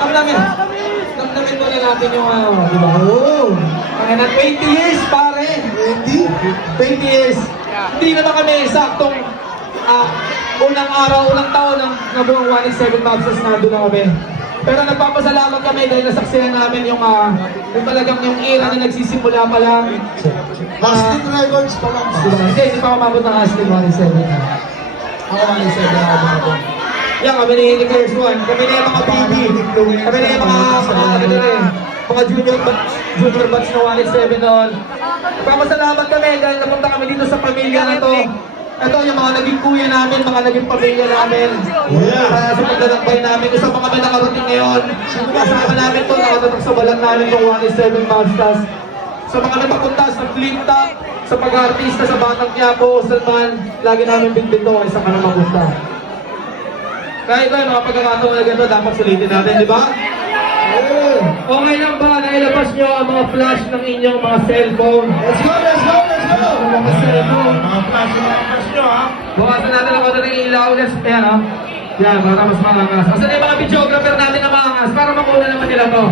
Damdamin muna natin yung di ba? Oo. Kaya na 20 years, pare. 20 years. Hindi naman kami saktong unang araw, unang taon ng nabuong 187 Babsas na doon na kami. Pero nagpapasalamat kami dahil nasaksihan namin yung talagang yung era na nagsisimula pa lang. Hastin Records pa lang ba? Hindi pa umabot ng Hastin 187. Ako 187 na ako. Yan, kami ni Curse One. Kami na yung mga baby. Kami na yung mga junior batch na 187 noon. Nagpapasalamat kami dahil napunta kami dito sa pamilya na to. Ito yung mga naging kuya namin, mga naging pamilya namin. Sa paglalakbay namin, isa pa kami nakarating ngayon. Kasama namin to, nakatatak sa balang namin ng 187 Masters. Sa mga napapunta sa Flint Top, sa pag-artista sa Batang Quiapo, Salman, lagi namin binbin to, isa ka na mapunta. Kaya ito yung mga pagkakataon na gano'n, dapat sulitin natin, di ba? Okay lang ba na ilabas nyo ang mga flash ng inyong mga cellphone? Let's go, let's go, let's go! Mga cellphone. Mga flash nyo, ha? Bukasan natin ang konti ng ilaw. Ayan, ha? Yan, para mas maangas. Kasi yung mga videographer natin na maangas, para makuha naman nila to.